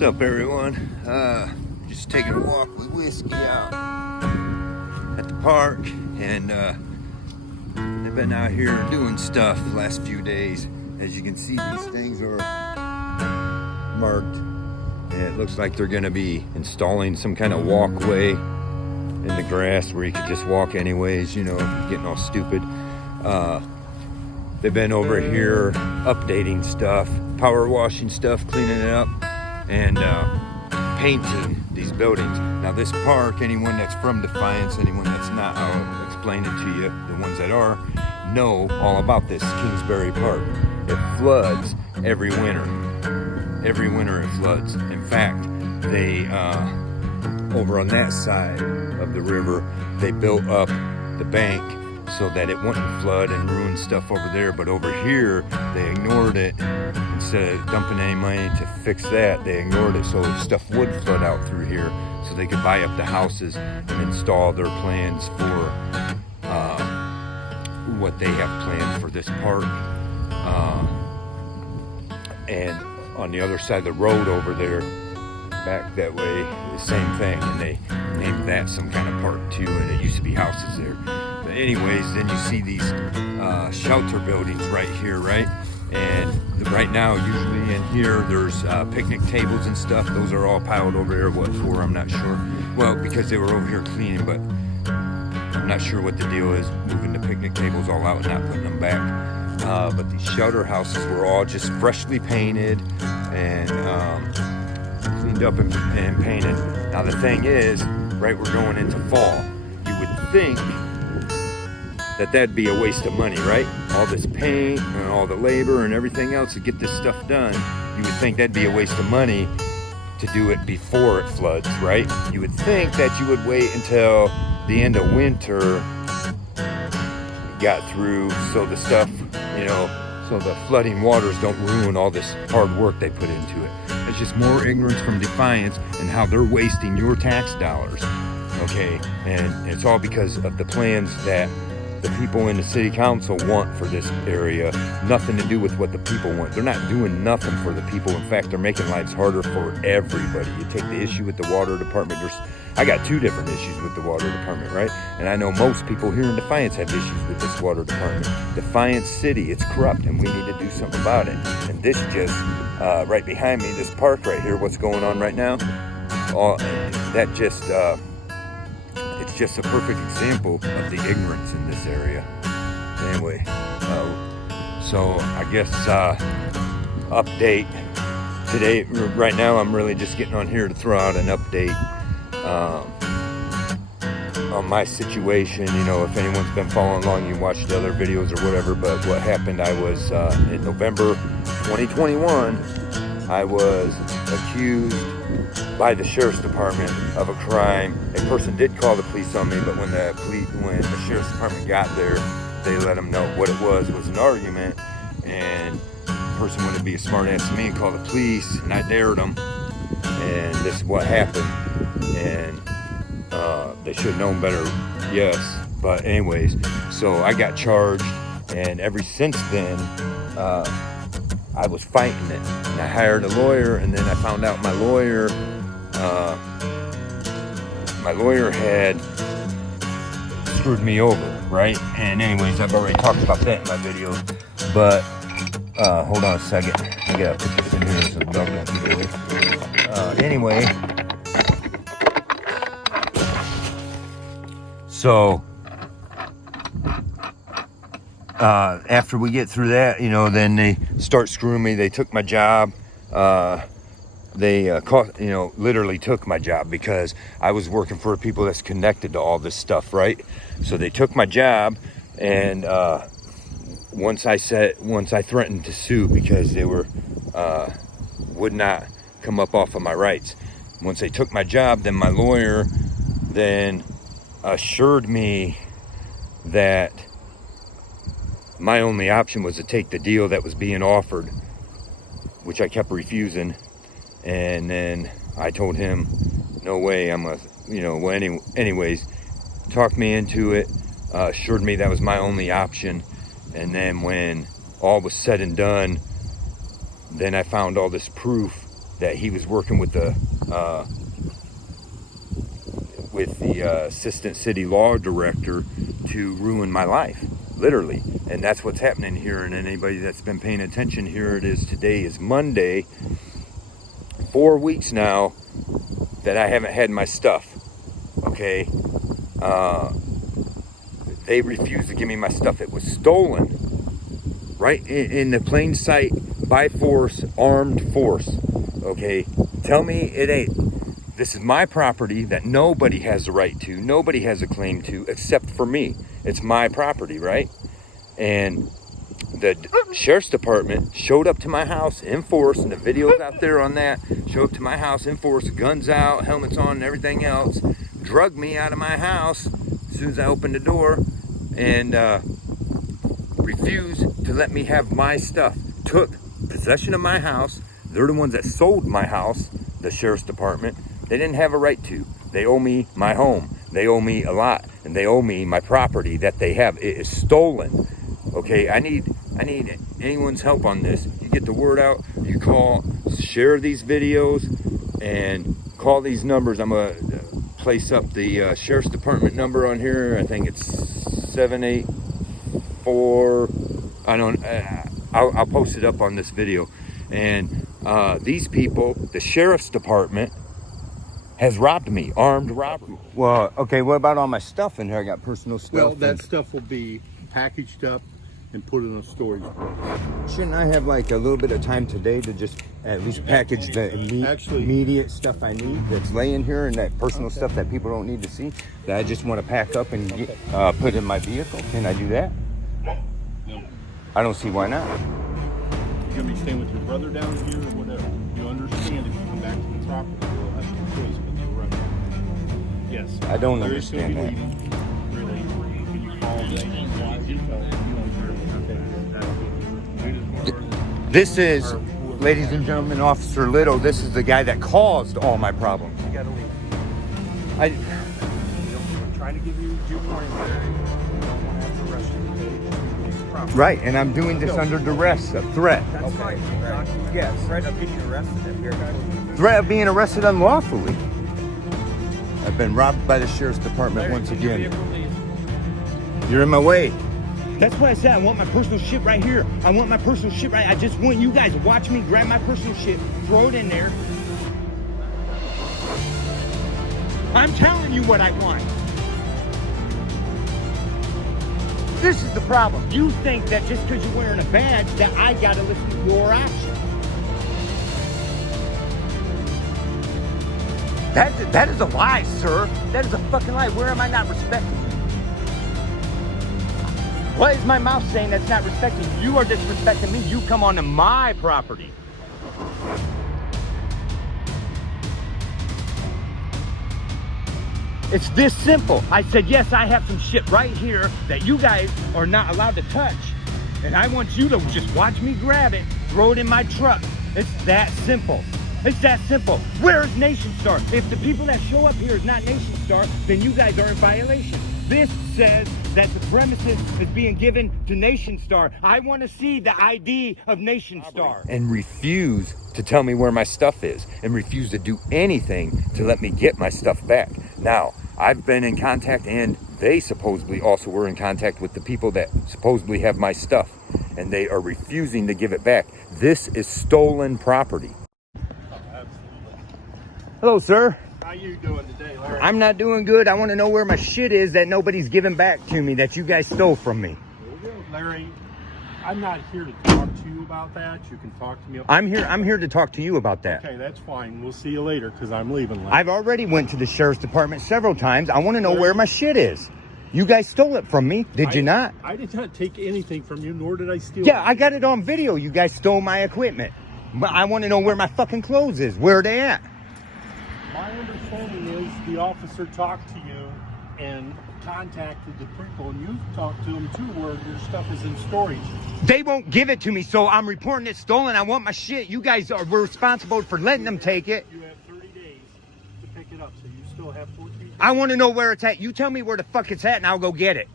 What's up, everyone? Just taking a walk with Whiskey out at the park, and they've been out here doing stuff the last few days. As you can see, these things are marked, and it looks like they're going to be installing some kind of walkway in the grass where you could just walk anyways, you know, getting all stupid. They've been over here updating stuff, power washing stuff, cleaning it up, and painting these buildings. Now this park, anyone that's from Defiance, anyone that's not, I'll explain it to you. The ones that are know all about this Kingsbury Park. It floods every winter. Every winter it floods. In fact, they, over on that side of the river, they built up the bank so that it wouldn't flood and ruin stuff over there. But over here, they ignored it. Instead of dumping any money to fix that, they ignored it so stuff would flood out through here, so they could buy up the houses and install their plans for what they have planned for this park. And on the other side of the road over there, back that way, the same thing, and they named that some kind of park too, and it used to be houses there. But anyways, then you see these shelter buildings right here, right? And right now, usually in here, there's picnic tables and stuff. Those are all piled over here. What for? I'm not sure. Well, because they were over here cleaning, but I'm not sure what the deal is, moving the picnic tables all out and not putting them back. But these shelter houses were all just freshly painted and cleaned up and painted. Now the thing is, right, we're going into fall. You would think that'd be a waste of money, right? All this paint and all the labor and everything else to get this stuff done. You would think that'd be a waste of money to do it before it floods, right? You would think that you would wait until the end of winter got through, so the stuff, you know, so the flooding waters don't ruin all this hard work they put into it. It's just more ignorance from Defiance and how they're wasting your tax dollars, okay? And it's all because of the plans that the people in the city council want for this area. Nothing to do with what the people want. They're not doing nothing for the people. In fact, they're making lives harder for everybody. You take the issue with the water department. I got two different issues with the water department, right? And I know most people here in Defiance have issues with this water department. Defiance City, it's corrupt, and we need to do something about it. And this just, right behind me, this park right here, what's going on right now, it's just a perfect example of the ignorance in this area. Anyway, so I guess update today. Right now, I'm really just getting on here to throw out an update on my situation. You know, if anyone's been following along, you watched the other videos or whatever. But what happened? I was in November 2021. I was accused by the sheriff's department of a crime. A person did call the police on me, but when the sheriff's department got there, they let them know what it was an argument, and the person wanted to be a smart ass to me and call the police, and I dared them, and this is what happened. And they should have known better, yes, but anyways, so I got charged, and ever since then I was fighting it, and I hired a lawyer, and then I found out my lawyer had screwed me over, right? And anyways, I've already talked about that in my videos, but hold on a second, I gotta put this in here so the dog don't get away. Anyway, so after we get through that, you know, then they start screwing me. They took my job. They literally took my job because I was working for people that's connected to all this stuff, right? So they took my job, and once I threatened to sue because they would not come up off of my rights. Once they took my job, then my lawyer then assured me that my only option was to take the deal that was being offered, which I kept refusing. And then I told him, no way, anyways, talked me into it, assured me that was my only option. And then when all was said and done, then I found all this proof that he was working with the assistant city law director to ruin my life, literally. And that's what's happening here. And anybody that's been paying attention, here it is. Today is Monday. 4 weeks now that I haven't had my stuff. Okay, they refused to give me my stuff. It was stolen, right in the plain sight, by force, armed force. Okay, tell me it ain't. This is my property that nobody has a right to, nobody has a claim to, except for me. It's my property, right? And the sheriff's department showed up to my house in force, and the video's out there on that. Showed up to my house in force, guns out, helmets on, and everything else. Drugged me out of my house as soon as I opened the door, and refused to let me have my stuff. Took possession of my house. They're the ones that sold my house, the sheriff's department. They didn't have a right to. They owe me my home. They owe me a lot, and they owe me my property that they have. It is stolen. Okay, I need anyone's help on this. You get the word out. You call, share these videos, and call these numbers. I'm gonna place up the sheriff's department number on here. I think it's 784. I don't. I'll post it up on this video. And these people, the sheriff's department, has robbed me, armed robbery. Well, okay. What about all my stuff in here? I got personal stuff. Well, that stuff will be packaged up and put in a storage box. Shouldn't I have like a little bit of time today to just at least package the immediate stuff I need that's laying here, and that personal stuff that people don't need to see, that I just want to pack up and get, put in my vehicle? Can I do that? No. I don't see why not. You're going to be staying with your brother down here or whatever. You understand if you come back to the property, you'll have no choice but to run. Yes. I don't understand that. Really? Can you call them? This is, ladies and gentlemen, Officer Little. This is the guy that caused all my problems. You got to leave. I'm trying to give you due warning there. You don't want to have to arrest you. right, and I'm doing this under duress, a threat. That's fine. Right. Yes. Threat of getting arrested if you're Threat of being arrested unlawfully. I've been robbed by the sheriff's department once again. You're in my way. That's why I said I want my personal shit right here. I want my personal shit right. I just want you guys to watch me grab my personal shit, throw it in there. I'm telling you what I want. This is the problem. You think that just because you're wearing a badge that I gotta listen to your action. That is a lie, sir. That is a fucking lie. Where am I not respecting you? What is my mouth saying that's not respecting you? You are disrespecting me. You come onto my property. It's this simple. I said, yes, I have some shit right here that you guys are not allowed to touch. And I want you to just watch me grab it, throw it in my truck. It's that simple. It's that simple. Where is Nation Star? If the people that show up here is not Nation Star, then you guys are in violation. This says that the premises is being given to Nation Star. I want to see the ID of Nation Star. And refuse to tell me where my stuff is, and refuse to do anything to let me get my stuff back. Now, I've been in contact, and they supposedly also were in contact with the people that supposedly have my stuff, and they are refusing to give it back. This is stolen property. Hello, sir. How you doing today, Larry? I'm not doing good. I want to know where my shit is that nobody's giving back to me, that you guys stole from me. Larry, I'm not here to talk to you about that. You can talk to me. I'm here to talk to you about that. Okay, that's fine. We'll see you later because I'm leaving. Larry. I've already went to the sheriff's department several times. I want to know where my shit is. You guys stole it from me, did you not? I did not take anything from you, nor did I steal Yeah, I got it on video. You guys stole my equipment. But I want to know where my fucking clothes is. Where are they at? My understanding is the officer talked to you and contacted the people, and you talked to them too, where your stuff is in storage. They won't give it to me, so I'm reporting it stolen. I want my shit. You guys were responsible for letting them take it. You have 30 days to pick it up, so you still have 14 days. I want to know where it's at. You tell me where the fuck it's at, and I'll go get it.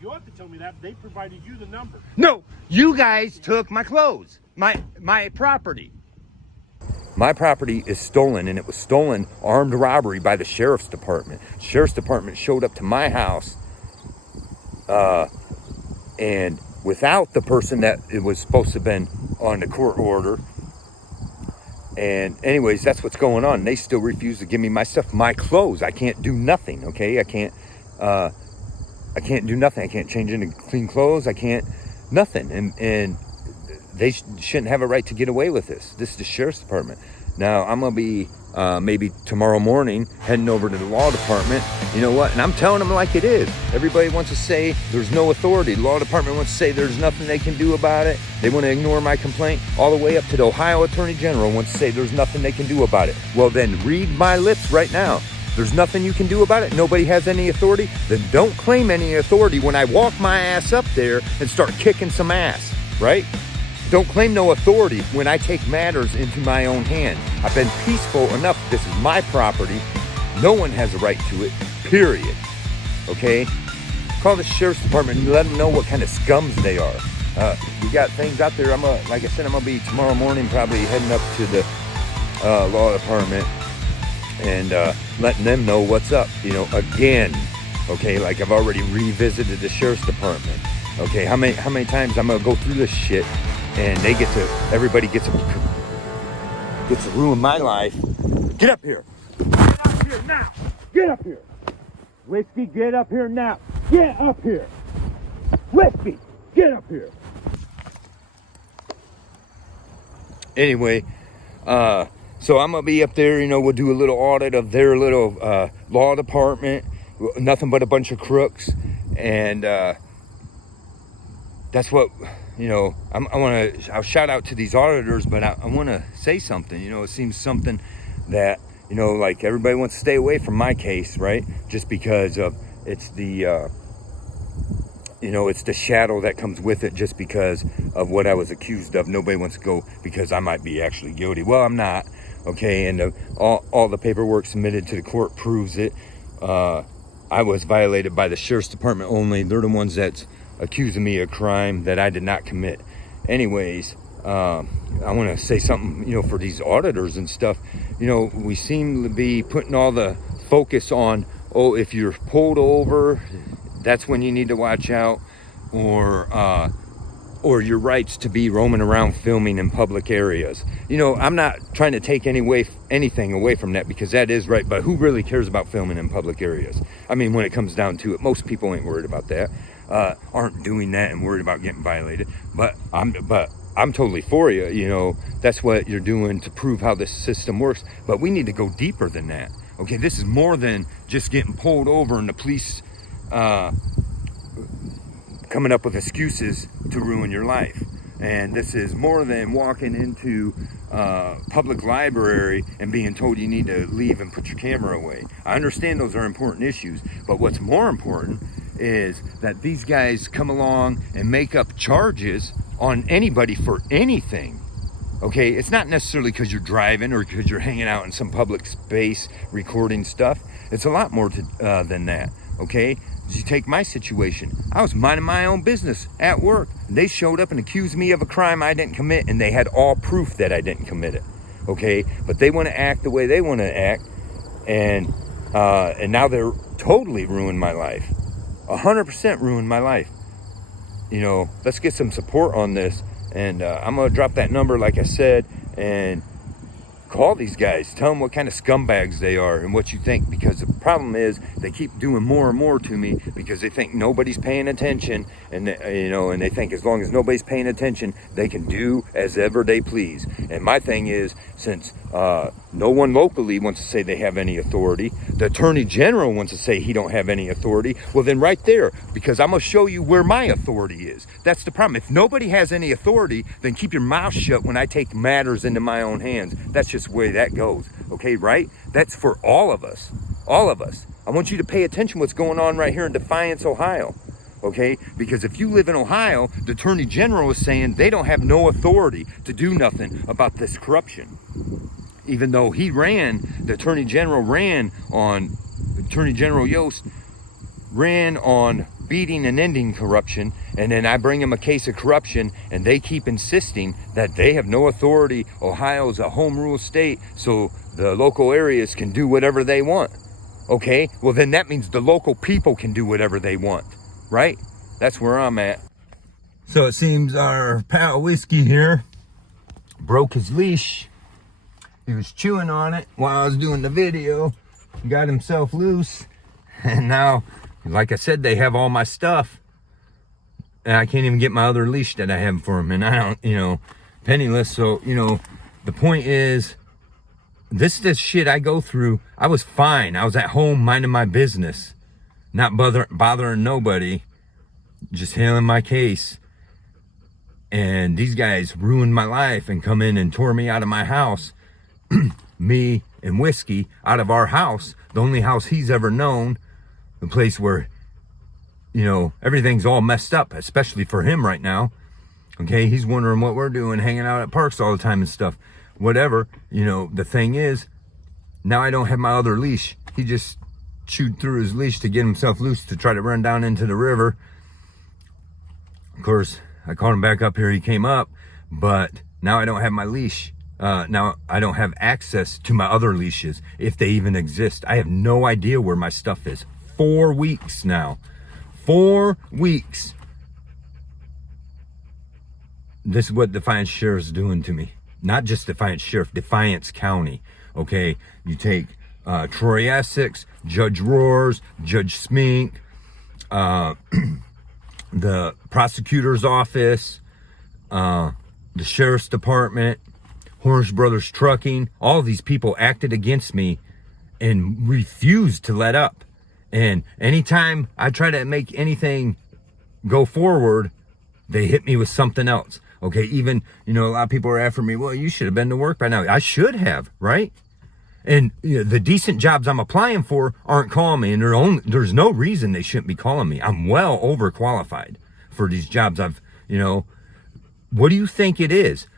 You have to tell me that. They provided you the number. No, you guys took my clothes, my property. My property is stolen, and it was stolen, armed robbery, by the sheriff's department. Sheriff's department showed up to my house, and without the person that it was supposed to have been on the court order. And anyways, that's what's going on. They still refuse to give me my stuff, my clothes. I can't do nothing, okay? I can't do nothing. I can't change into clean clothes. I can't, nothing. And they shouldn't have a right to get away with this. This is the sheriff's department. Now, I'm going to be, maybe tomorrow morning, heading over to the law department. You know what? And I'm telling them like it is. Everybody wants to say there's no authority. The law department wants to say there's nothing they can do about it. They want to ignore my complaint. All the way up to the Ohio Attorney General wants to say there's nothing they can do about it. Well, then read my lips right now. There's nothing you can do about it. Nobody has any authority. Then don't claim any authority when I walk my ass up there and start kicking some ass, right? Don't claim no authority when I take matters into my own hand. I've been peaceful enough. This is my property. No one has a right to it, period. Okay? Call the sheriff's department and let them know what kind of scums they are. We got things out there. Like I said, I'm going to be tomorrow morning probably heading up to the law department and letting them know what's up, you know, again. Okay? Like I've already revisited the sheriff's department. Okay? How many times I'm going to go through this shit and everybody gets to ruin my life. Get up here. Get up here now. Get up here. Whiskey, get up here now. Get up here. Whiskey, get up here. Anyway, so I'm going to be up there, you know, we'll do a little audit of their little law department. Nothing but a bunch of crooks. And that's what, you know, I'll shout out to these auditors, but I want to say something. You know, it seems something that, you know, like everybody wants to stay away from my case, right? Just because of it's the, you know, it's the shadow that comes with it just because of what I was accused of. Nobody wants to go because I might be actually guilty. Well, I'm not, okay? And all the paperwork submitted to the court proves it. I was violated by the sheriff's department only. They're the ones that's accusing me of crime that I did not commit. Anyways, I want to say something, you know, for these auditors and stuff. You know, we seem to be putting all the focus on, oh, if you're pulled over, that's when you need to watch out, or your rights to be roaming around filming in public areas. You know, I'm not trying to take anything away from that, because that is right, but who really cares about filming in public areas? I mean, when it comes down to it, most people ain't worried about that. Aren't doing that and worried about getting violated. But I'm totally for you. You know, that's what you're doing to prove how this system works. But we need to go deeper than that. Okay, this is more than just getting pulled over and the police coming up with excuses to ruin your life. And this is more than walking into public library and being told you need to leave and put your camera away. I understand those are important issues, but what's more important is that these guys come along and make up charges on anybody for anything. Okay, it's not necessarily because you're driving or because you're hanging out in some public space recording stuff. It's a lot more than that. Okay, you take my situation. I was minding my own business at work. They showed up and accused me of a crime I didn't commit, and they had all proof that I didn't commit it. Okay, but they want to act the way they want to act, and now they're totally ruined my life. 100% ruined my life. You know, let's get some support on this. And I'm going to drop that number, like I said, and call these guys. Tell them what kind of scumbags they are and what you think. Because the problem is they keep doing more and more to me because they think nobody's paying attention. And, you know, and they think as long as nobody's paying attention, they can do as ever they please. And my thing is, since no one locally wants to say they have any authority, the Attorney General wants to say he don't have any authority, well then right there, because I'm going to show you where my authority is. That's the problem. If nobody has any authority, then keep your mouth shut when I take matters into my own hands. That's just the way that goes. Okay, right? That's for all of us. All of us. I want you to pay attention to what's going on right here in Defiance, Ohio. Okay, because if you live in Ohio, the Attorney General is saying they don't have no authority to do nothing about this corruption. Even though the Attorney General Yost ran on beating and ending corruption, And then I bring them a case of corruption, and they keep insisting that they have no authority. Ohio's a home rule state, so the local areas can do whatever they want. Okay, well then that means the local people can do whatever they want, right? That's where I'm at. So it seems our pal Whiskey here broke his leash. He was chewing on it while I was doing the video, got himself loose, and now, like I said, they have all my stuff, and I can't even get my other leash that I have for him, and I don't, you know, penniless. So, you know, the point is, this shit I go through, I was fine. I was at home minding my business, not bothering nobody, just handling my case. And these guys ruined my life and come in and tore me out of my house. Me and Whiskey out of our house, the only house he's ever known, the place where, you know, everything's all messed up, especially for him right now. Okay, he's wondering what we're doing, hanging out at parks all the time and stuff. Whatever, you know, the thing is, now I don't have my other leash. He just chewed through his leash to get himself loose to try to run down into the river. Of course, I called him back up here, he came up, but now I don't have my leash. Now I don't have access to my other leashes, if they even exist. I have no idea where my stuff is. 4 weeks now. 4 weeks. This is what Defiance Sheriff's doing to me. Not just Defiance Sheriff, Defiance County. Okay, you take Troy Essex, Judge Roars, Judge Smink, the prosecutor's office, the sheriff's department, Hornish Brothers Trucking. All these people acted against me and refused to let up. And anytime I try to make anything go forward, they hit me with something else. Okay, even, you know, a lot of people are after me, well, you should have been to work by now. I should have, right? And you know, the decent jobs I'm applying for aren't calling me, and there's no reason they shouldn't be calling me. I'm well overqualified for these jobs. You know, what do you think it is?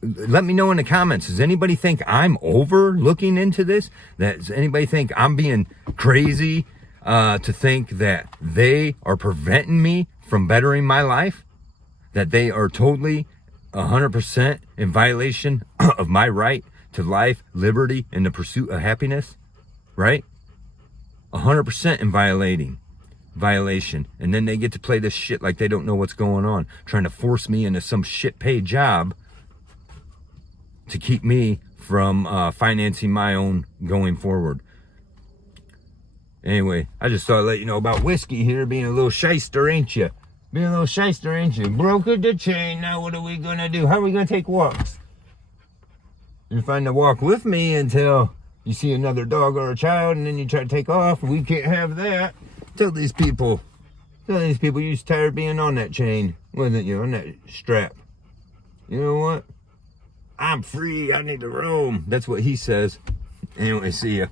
Let me know in the comments. Does anybody think I'm over looking into this? Does anybody think I'm being crazy to think that they are preventing me from bettering my life? That they are totally 100% in violation of my right to life, liberty, and the pursuit of happiness, right? 100% in violation. And then they get to play this shit like they don't know what's going on, trying to force me into some shit paid job to keep me from financing my own going forward. Anyway, I just thought I'd let you know about Whiskey here being a little shyster, ain't you? Being a little shyster, ain't you? Broke the chain, now what are we gonna do? How are we gonna take walks? You're fine to walk with me until you see another dog or a child, and then you try to take off. We can't have that. Tell these people you're just tired of being on that chain, wasn't you? On that strap. You know what? I'm free, I need to roam. That's what he says. Anyway, see ya.